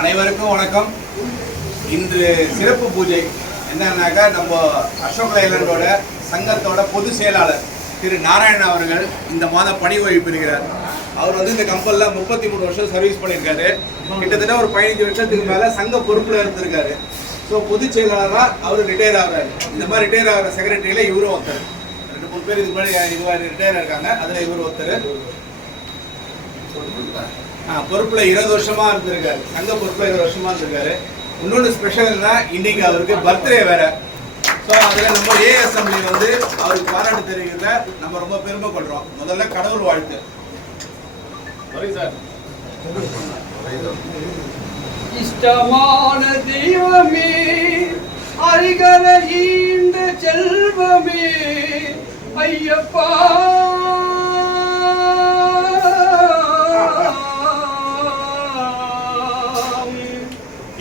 அனைவருக்கும் வணக்கம். இன்று சிறப்பு பூஜை என்னன்னாக்கா, நம்ம அசோக் லைலண்டோட சங்கத்தோட பொதுச் செயலாளர் திரு நாராயணன் அவர்கள் இந்த மாதம் பணி ஓய்வு பெறுகிறார். அவர் வந்து இந்த கம்பெனியில் 33 வருஷம் சர்வீஸ் பண்ணியிருக்காரு. கிட்டத்தட்ட ஒரு 15 வருஷத்துக்கு மேலே சங்க பொறுப்பில் இருந்திருக்காரு. ஸோ பொதுச் செயலாளராக அவர் ரிட்டையர் ஆகிறாரு. இந்த மாதிரி ரிட்டையர் ஆகிற செக்ரட்டரியில் இவரும் ஒருத்தர். 2-3 பேர் இதுக்கு முன்னாடி இதுவாக ரிட்டையர் இருக்காங்க. அதில் இவர் ஒருத்தர் பொறுப்பில் 20 வருஷமா இருந்திருக்காரு. சங்க பொறுப்பில் 20 வருஷமா இருந்திருக்காரு. இன்னொன்று ஸ்பெஷல்னா இன்னைக்கு அவருக்கு பர்த்டே வேற. ஸோ அதில் நம்ம ஏஎஸ்எம்லி வந்து அவருக்கு பாராட்டு தெரிவிக்கிறத நம்ம ரொம்ப பெருமை கொள்றோம். முதல்ல கடவுள் வாழ்த்து. இஷ்டமான தெய்வமே, அரிகர ஈந்த செல்வமே ஐயப்பா,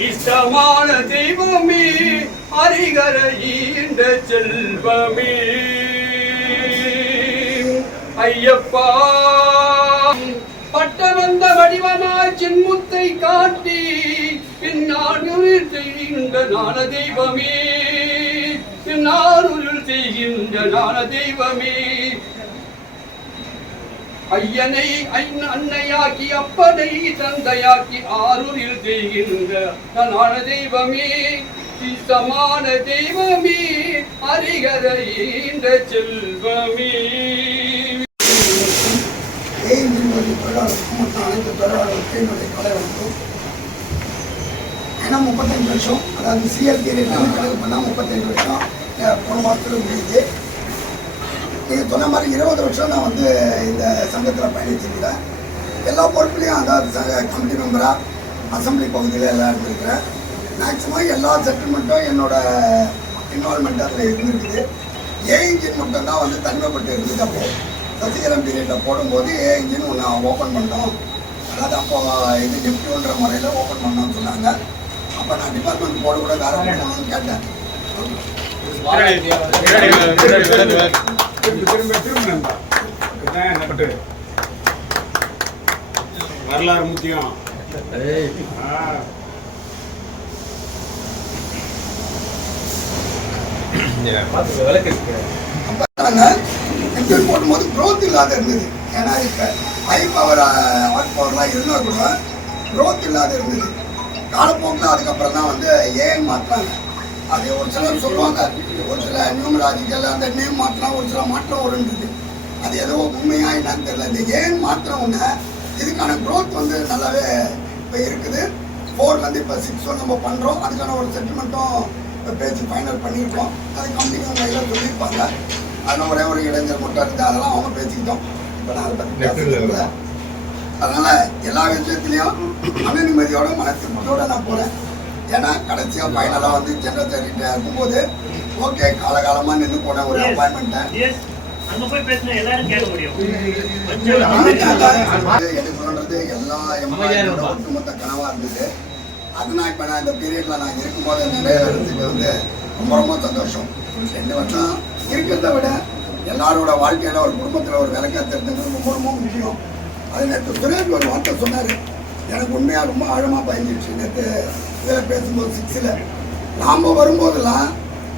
இஷ்டமான தெய்வமே, அரிகர ஈந்த செல்வமே ஐயப்பா, பட்டவந்த வடிவனாய் சின்முத்தை காட்டி பின்னாடுரில் செய்கின்ற ஞான தெய்வமே, பின்னாடுரில் செய்கின்ற ஞான தெய்வமே, ஐயனை அன்னையாக்கி அப்பனை தந்தையாக்கி ஆரூரில் செய்கின்ற ஞான தெய்வமே, சமான தெய்வமே, அரிகர ஈந்த செல்வமே. அனைத்து தொழிலாளர்களுக்கு என்னுடைய கலை வணக்கம். ஏன்னா 35 வருஷம், அதாவது சிஎல் பீரியட் கணக்கு பண்ணால் 35 வருஷம் போன மாதத்தில் முடியுது. நீங்கள் சொன்ன மாதிரி 20 வருஷம் நான் வந்து இந்த சங்கத்தில் பயணிச்சிருக்கிறேன். எல்லா பொறுப்புலையும், அதாவது கமிட்டி மெம்பராக அசம்பிளி பகுதியில் எல்லாம் இருந்திருக்கிறேன். மேக்ஸிமம் எல்லா செட்டில்மெண்ட்டும் என்னோட இன்வால்மெண்ட் அதில் இருந்திருக்குது. இன்ஜின் மட்டும்தான் வந்து தனிமைப்பட்டு இருந்தது. அப்போது சசிகரம் பீரியடில் போடும்போது இன்ஜின் ஒன்று ஓப்பன் பண்ணோம். அதாவது அப்போ இது லிஃப்ட்டுன்ற முறையில் ஓப்பன் பண்ணோம்னு சொன்னாங்க. அப்போ நான் டிபார்ட்மெண்ட் போர்டு கூட வேறு பண்ணணும்னு கேட்டேன். வரலாறு முக்கியம். இன்ஜின் போடும்போது க்ரோத் இல்லாத இருந்தது. ஏன்னா இப்போ ஹை பவர் ஹாட் பவர்லாம் இருந்தால் கூட க்ரோத் இல்லாத இருந்தது. காலப்போக்கில் அதுக்கப்புறம் தான் வந்து ஏன் மாற்றினாங்க. அது ஒரு சிலர் சொல்லுவாங்க, ஒரு சில நியூமராஜிக்கல் அந்த நேம் மாற்றலாம், ஒரு சில மாற்றம் வருன்றது. அது ஏதோ உண்மையாக என்னன்னு தெரியல. இந்த ஏன் மாற்றம் ஒன்று இதுக்கான க்ரோத் வந்து நல்லாவே இப்போ இருக்குது. 4லேருந்து இப்போ 6 நம்ம பண்ணுறோம். அதுக்கான ஒரு செட்டில்மெண்ட்டும் இப்போ பேச்சு ஃபைனல் பண்ணியிருக்கோம். அது கம்பெனி எல்லாம் சொல்லியிருப்பாங்க. அதில் ஒரே ஒரு இளைஞர் மட்டும் இருந்து அதெல்லாம் அவங்க பேசிக்கிட்டோம். இப்போ நான் அதை பற்றி பேசுகிறதில்ல. அதனால் எல்லா விஷயத்துலையும் மன நிம்மதியோட மன திருப்தியோட நான் போகிறேன். ஏன்னா கடைசியாக ஃபைனலாக வந்து ஜெனரல் செக்ரட்டரியாக இருக்கும்போது ஓகே காலகாலமாக நின்று போன ஒரு அப்பாயின்மெண்ட்டை எடுக்கணுன்றது எல்லா எம்ப்ளாயோட ஒட்டுமொத்த கனவாக இருந்தது. அது நான் இப்போ நான் இந்த பீரியடில் நான் இருக்கும்போது நிறைவேறதுக்கு வந்து ரொம்ப ரொம்ப சந்தோஷம். 2 வருஷம் இருக்கிறத விட எல்லாரோட வாழ்க்கையில் ஒரு குடும்பத்தில் ஒரு விளக்கத்துறது ரொம்ப ரொம்ப முக்கியம். அது நேற்று சுரேஷ் ஒரு வார்த்தை சொன்னார், எனக்கு உண்மையாக ரொம்ப ஆழமாக பயந்துச்சு. நேற்று இதில் பேசும்போது 6ல் நாம் வரும்போதெல்லாம்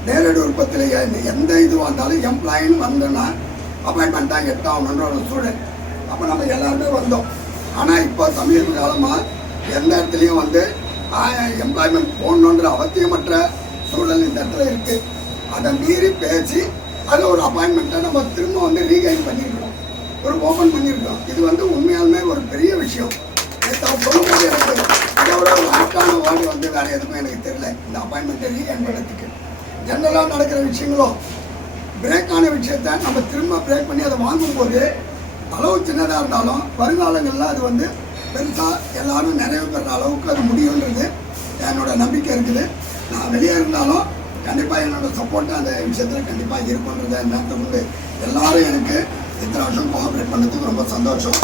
நேரடி உற்பத்தியில் எந்த இதுவாக இருந்தாலும் எம்ப்ளாயின்னு வந்தோன்னா அப்பாயின்மெண்ட் தான் எட்டாகணுன்ற ஒரு சூழல். அப்போ நம்ம எல்லாருமே வந்தோம். ஆனால் இப்போ சமீப காலமாக எந்த இடத்துலையும் வந்து எம்ப்ளாய்மெண்ட் போடணுன்ற அவசியமற்ற சூழல் இந்த இடத்துல இருக்குது. அதை மீறி பேசி அதில் ஒரு அப்பாயின்மெண்ட்டை நம்ம திரும்ப வந்து ரீகைன் பண்ணியிருக்கிறோம், ஒரு ஓப்பன் பண்ணியிருக்கிறோம். இது வந்து உண்மையாலுமே ஒரு பெரிய விஷயம். சொல்லும்போது எனக்கு இதோட ஒரு ஆட்டான வார்டு வந்து வேறு எதுவுமே எனக்கு தெரியல. இந்த அப்பாயின்மெண்ட்டை ரீகைன் பண்ணுறதுக்கு ஜென்ரலாக நடக்கிற விஷயங்களும் பிரேக்கான விஷயத்த நம்ம திரும்ப பிரேக் பண்ணி அதை வாங்கும்போது அளவு சின்னதாக இருந்தாலும் வருங்காலங்களில் அது வந்து பெருசாக எல்லாரும் நிறைவு பெற அளவுக்கு அது முடியுன்றது என்னோட நம்பிக்கை இருக்குது. நான் வெளியே இருந்தாலும் கண்டிப்பாக என்னோட சப்போர்ட்டு அந்த விஷயத்தில் கண்டிப்பாக இருக்குன்றதை நேரத்தை கொண்டு எல்லாரும் எனக்கு இத்தனை வருஷம் கோஆப்ரேட் பண்ணதுக்கு ரொம்ப சந்தோஷம்.